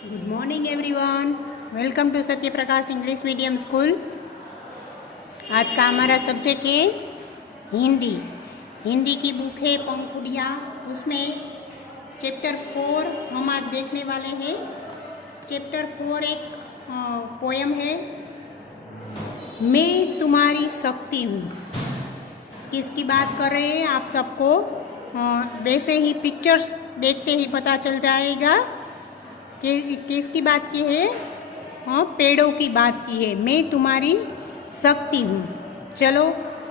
Good morning everyone, welcome to Satya Prakash English medium school. आज का हमारा सब्जेक्ट है हिंदी। हिंदी की बुक है पंखुड़ियाँ, उसमें चैप्टर 4 हम आज देखने वाले हैं। चैप्टर 4 एक पोयम है, मैं तुम्हारी शक्ति हूँ। किसकी बात कर रहे हैं आप सबको वैसे ही पिक्चर्स देखते ही पता चल जाएगा कि किसकी बात की है। पेड़ों की बात की है। मैं तुम्हारी शक्ति हूँ। चलो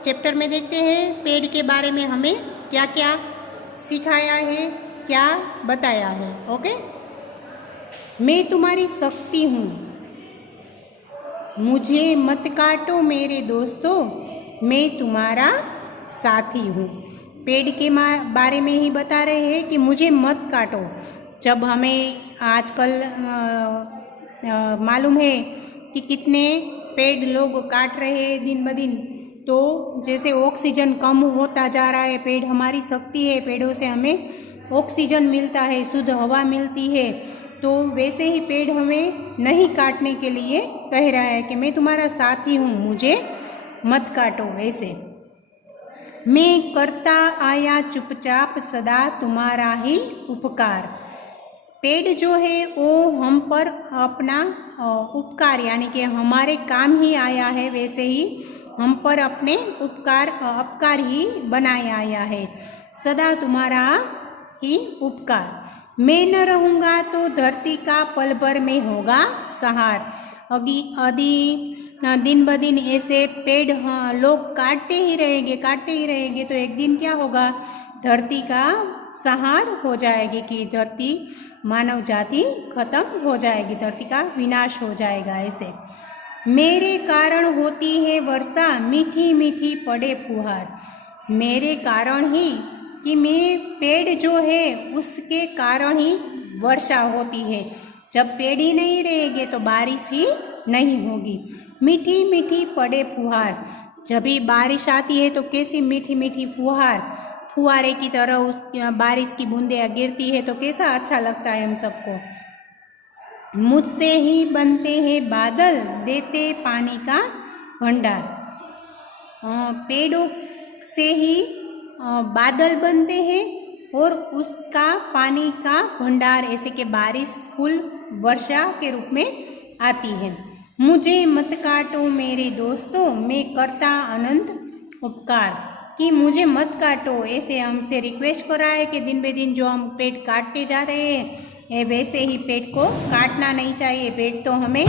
चैप्टर में देखते हैं पेड़ के बारे में हमें क्या क्या सिखाया है, क्या बताया है। ओके, मैं तुम्हारी शक्ति हूँ, मुझे मत काटो मेरे दोस्तों, मैं तुम्हारा साथी हूँ। पेड़ के बारे में ही बता रहे हैं कि मुझे मत काटो। जब हमें आजकल मालूम है कि कितने पेड़ लोग काट रहे हैं दिन ब दिन, तो जैसे ऑक्सीजन कम होता जा रहा है, पेड़ हमारी शक्ति है, पेड़ों से हमें ऑक्सीजन मिलता है, शुद्ध हवा मिलती है, तो वैसे ही पेड़ हमें नहीं काटने के लिए कह रहा है कि मैं तुम्हारा साथी हूँ, मुझे मत काटो। वैसे मैं करता आया चुपचाप सदा तुम्हारा ही उपकार। पेड़ जो है वो हम पर अपना उपकार यानी कि हमारे काम ही आया है, वैसे ही हम पर अपने उपकार ही बनाए आया है। सदा तुम्हारा ही उपकार। मैं न रहूँगा तो धरती का पल भर में होगा सहार। दिन ब दिन ऐसे पेड़ लोग काटते ही रहेंगे तो एक दिन क्या होगा, धरती का संहार हो जाएगी कि धरती मानव जाति खत्म हो जाएगी, धरती का विनाश हो जाएगा। ऐसे मेरे कारण होती है वर्षा, मीठी मीठी पड़े फुहार। मेरे कारण ही कि मैं पेड़ जो है उसके कारण ही वर्षा होती है। जब पेड़ ही नहीं रहेंगे तो बारिश ही नहीं होगी। मीठी मीठी पड़े फुहार, जब भी बारिश आती है तो कैसी मीठी मीठी फुहारे की तरह उस बारिश की बूंदें गिरती है तो कैसा अच्छा लगता है हम सबको। मुझसे ही बनते हैं बादल, देते पानी का भंडार। पेड़ों से ही बादल बनते हैं और उसका पानी का भंडार, ऐसे कि बारिश फूल वर्षा के रूप में आती है। मुझे मत काटो मेरे दोस्तों, मैं करता अनंत उपकार। कि मुझे मत काटो, ऐसे हमसे रिक्वेस्ट कर रहा है कि दिन बे दिन जो हम पेड़ काटते जा रहे हैं वैसे ही पेड़ को काटना नहीं चाहिए, पेड़ तो हमें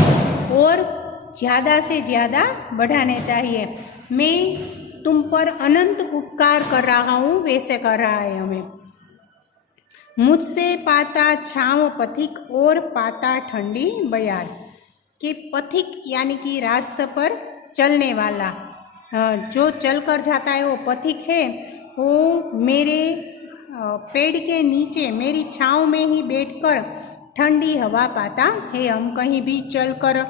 और ज़्यादा से ज़्यादा बढ़ाने चाहिए। मैं तुम पर अनंत उपकार कर रहा हूँ, वैसे कर रहा है हमें। मुझसे पाता छाँव पथिक और पाता ठंडी बयार। कि पथिक यानी कि रास्ते पर चलने वाला, जो चल कर जाता है वो पथिक है, वो मेरे पेड़ के नीचे मेरी छाँव में ही बैठकर ठंडी हवा पाता है। हम कहीं भी चलकर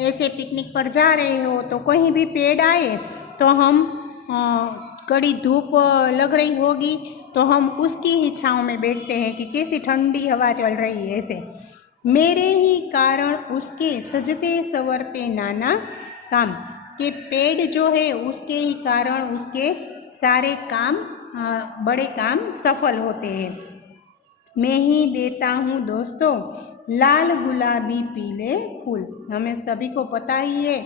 ऐसे पिकनिक पर जा रहे हो तो कहीं भी पेड़ आए तो हम कड़ी धूप लग रही होगी तो हम उसकी ही छाँव में बैठते हैं कि कैसी ठंडी हवा चल रही है। ऐसे मेरे ही कारण उसके सजते संवरते नाना काम। के पेड़ जो है उसके ही कारण उसके सारे काम बड़े काम सफल होते हैं। मैं ही देता हूँ दोस्तों लाल गुलाबी पीले फूल। हमें सभी को पता ही है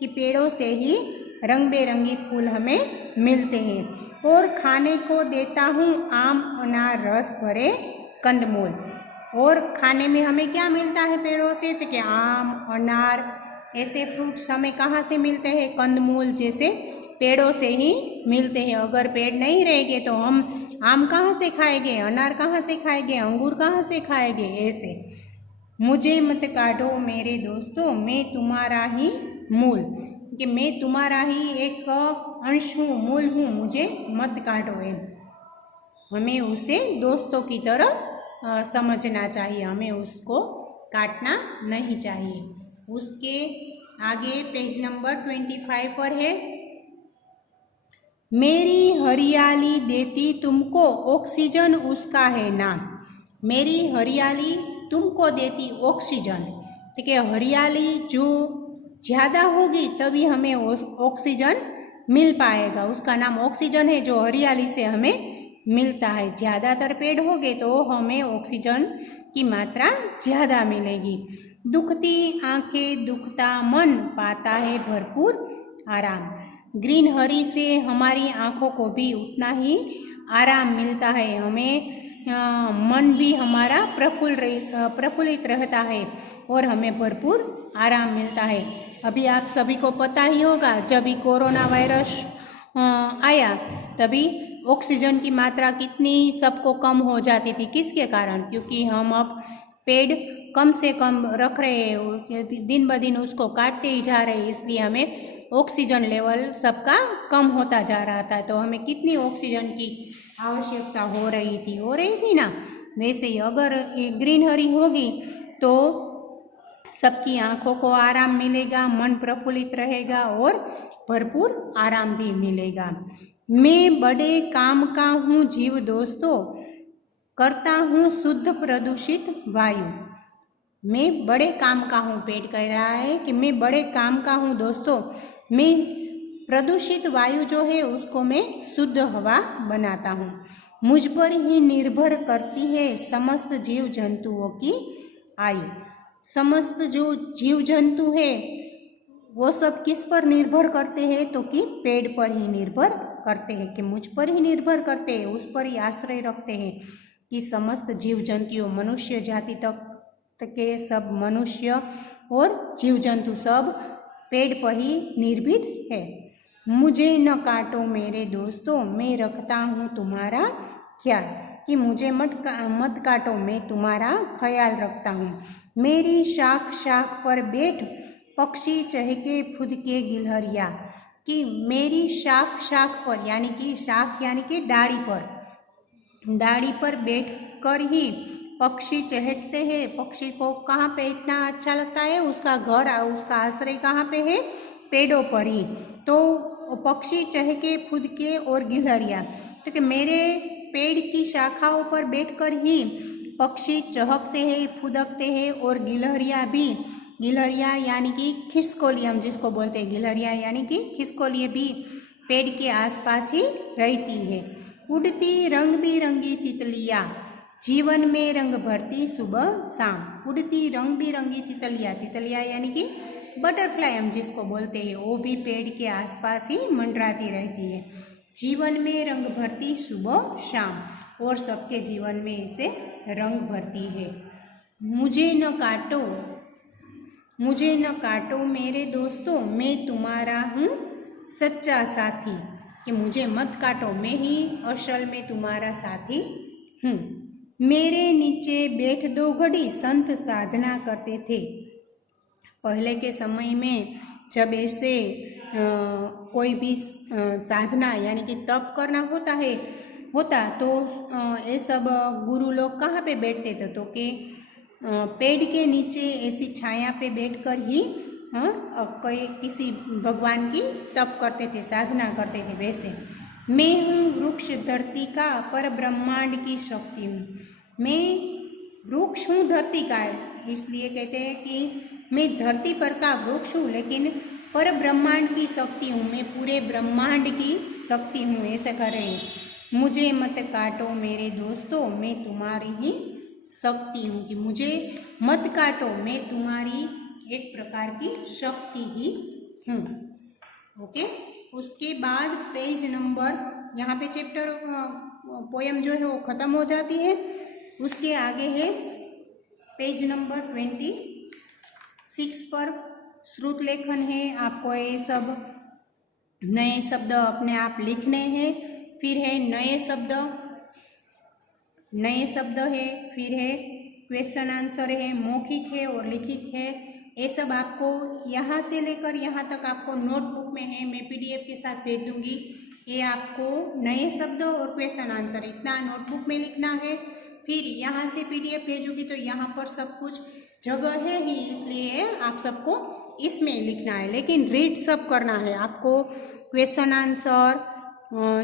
कि पेड़ों से ही रंग बेरंगी फूल हमें मिलते हैं। और खाने को देता हूँ आम अनार रस भरे कंदमूल। और खाने में हमें क्या मिलता है पेड़ों से, तो कि आम अनार ऐसे फ्रूट्स हमें कहाँ से मिलते हैं, कंदमूल जैसे पेड़ों से ही मिलते हैं। अगर पेड़ नहीं रहेंगे तो हम आम कहाँ से खाएंगे, अनार कहाँ से खाएंगे, अंगूर कहाँ से खाएंगे। ऐसे मुझे मत काटो मेरे दोस्तों, मैं तुम्हारा ही मूल। कि मैं तुम्हारा ही एक अंश हूँ, मूल हूँ, मुझे मत काटो। हमें उसे दोस्तों की तरह समझना चाहिए, हमें उसको काटना नहीं चाहिए। उसके आगे पेज नंबर 25 पर है, मेरी हरियाली देती तुमको ऑक्सीजन उसका है नाम। मेरी हरियाली तुमको देती ऑक्सीजन। तो कि हरियाली जो ज़्यादा होगी तभी हमें ऑक्सीजन मिल पाएगा, उसका नाम ऑक्सीजन है जो हरियाली से हमें मिलता है। ज़्यादातर पेड़ होंगे तो हमें ऑक्सीजन की मात्रा ज़्यादा मिलेगी। दुखती आंखें दुखता मन पाता है भरपूर आराम। ग्रीनहरी से हमारी आँखों को भी उतना ही आराम मिलता है, हमें मन भी हमारा प्रफुल्लित रहता है और हमें भरपूर आराम मिलता है। अभी आप सभी को पता ही होगा, जब भी कोरोना वायरस आया तभी ऑक्सीजन की मात्रा कितनी सबको कम हो जाती थी। किसके कारण? क्योंकि हम अब पेड़ कम से कम रख रहे हैं, दिन ब दिन उसको काटते ही जा रहे हैं, इसलिए हमें ऑक्सीजन लेवल सबका कम होता जा रहा था। तो हमें कितनी ऑक्सीजन की आवश्यकता हो रही थी ना। वैसे ही अगर ग्रीनहरी होगी तो सबकी आँखों को आराम मिलेगा, मन प्रफुल्लित रहेगा और भरपूर आराम भी मिलेगा। मैं बड़े काम का हूँ जीव दोस्तों, करता हूँ शुद्ध प्रदूषित वायु। मैं बड़े काम का हूँ, पेड़ कह रहा है कि मैं बड़े काम का हूँ दोस्तों, मैं प्रदूषित वायु जो है उसको मैं शुद्ध हवा बनाता हूँ। मुझ पर ही निर्भर करती है समस्त जीव जंतुओं की आयु। समस्त जो जीव जंतु है वो सब किस पर निर्भर करते हैं? तो कि पेड़ पर ही निर्भर करते हैं, कि मुझ पर ही निर्भर करते हैं, उस पर ही आश्रय रखते हैं कि समस्त जीव जंतुओं, मनुष्य जाति तक के सब मनुष्य और जीव जंतु सब पेड़ पर ही निर्भीत है। मुझे न काटो मेरे दोस्तों, मैं रखता हूँ तुम्हारा ख्याल, कि मुझे मत काटो, मैं तुम्हारा ख्याल रखता हूँ। मेरी शाख शाख पर बैठ पक्षी चहके फुदके गिलहरिया, कि मेरी शाख शाख पर, यानी कि शाख यानी कि डाली पर बैठ कर ही पक्षी चहकते हैं। पक्षी को कहाँ बैठना अच्छा लगता है? उसका घर, उसका आश्रय कहाँ पे है? पेड़ों पर ही। तो पक्षी चहके फुदके और गिलहरिया, तो कि मेरे पेड़ की शाखाओं पर बैठकर ही पक्षी चहकते हैं, फुदकते हैं और गिलहरिया यानी कि खिसकोली, हम जिसको बोलते हैं गिलहरिया यानी कि खिसकोली भी पेड़ के आसपास ही रहती है। उड़ती रंग बिरंगी तितलियाँ जीवन में रंग भरती सुबह शाम। उड़ती रंग बिरंगी तितलियाँ यानी कि बटरफ्लाई हम जिसको बोलते हैं, वो भी पेड़ के आसपास ही मंडराती रहती है। जीवन में रंग भरती सुबह शाम, और सबके जीवन में इसे रंग भरती है। मुझे न काटो मेरे दोस्तों, मैं तुम्हारा हूँ सच्चा साथी, कि मुझे मत काटो, मैं ही असल में तुम्हारा साथी हूँ। मेरे नीचे बैठ दो घड़ी संत साधना करते थे। पहले के समय में जब ऐसे कोई भी साधना यानी कि तप करना होता तो ये सब गुरु लोग कहाँ पे बैठते थे? तो कि पेड़ के नीचे ऐसी छाया पे बैठकर ही कोई किसी भगवान की तप करते थे, साधना करते थे। वैसे मैं हूँ वृक्ष धरती का, पर ब्रह्मांड की शक्ति हूँ। मैं वृक्ष हूँ धरती का, इसलिए कहते हैं कि मैं धरती पर का वृक्ष हूँ, लेकिन पर ब्रह्मांड की शक्ति हूँ, मैं पूरे ब्रह्मांड की शक्ति हूँ, ऐसे कर रहे हैं। मुझे मत काटो मेरे दोस्तों, मैं तुम्हारी ही शक्ति हूँ, कि मुझे मत काटो, मैं तुम्हारी एक प्रकार की शक्ति ही हूँ। ओके, उसके बाद पेज नंबर, यहाँ पे चैप्टर पोयम जो है वो ख़त्म हो जाती है। उसके आगे है पेज नंबर 26 पर श्रुत लेखन है। आपको ये सब नए शब्द अपने आप लिखने हैं। फिर है नए शब्द है, फिर है क्वेश्चन आंसर है, मौखिक है और लिखित है। ये सब आपको यहाँ से लेकर यहाँ तक आपको नोटबुक में है, मैं पीडीएफ के साथ भेज दूँगी। ये आपको नए शब्द और क्वेश्चन आंसर इतना नोटबुक में लिखना है। फिर यहाँ से पीडीएफ भेजूँगी तो यहाँ पर सब कुछ जगह है ही, इसलिए आप सबको इसमें लिखना है, लेकिन रीड सब करना है आपको। क्वेश्चन आंसर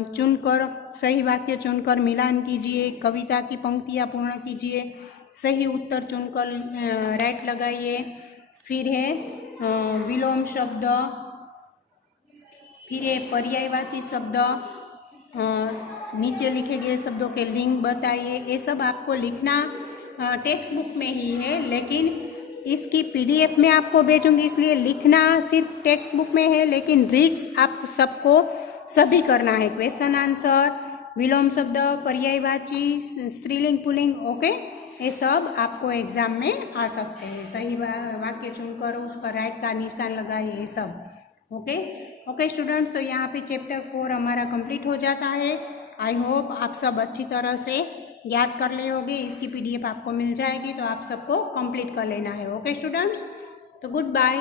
चुनकर, सही वाक्य चुनकर मिलान कीजिए, कविता की पंक्तियाँ पूर्ण कीजिए, सही उत्तर चुनकर राइट लगाइए। फिर है विलोम शब्द, फिर है पर्यायवाची शब्द, नीचे लिखे गए शब्दों के लिंग बताइए। ये सब आपको लिखना टेक्स्ट बुक में ही है, लेकिन इसकी पीडीएफ में आपको भेजूंगी, इसलिए लिखना सिर्फ टेक्स्ट बुक में है, लेकिन रीड्स आप सबको सभी करना है। क्वेश्चन आंसर, विलोम शब्द, पर्यायवाची, स्त्रीलिंग पुल्लिंग, ओके, ये सब आपको एग्जाम में आ सकते हैं। सही वाक्य चुनकर उस पर राइट का निशान लगाइए, ये सब ओके। ओके स्टूडेंट्स, तो यहाँ पे चैप्टर 4 हमारा कंप्लीट हो जाता है। आई होप आप सब अच्छी तरह से याद कर ले होगे। इसकी पीडीएफ आपको मिल जाएगी, तो आप सबको कंप्लीट कर लेना है। ओके स्टूडेंट्स, तो गुड बाय।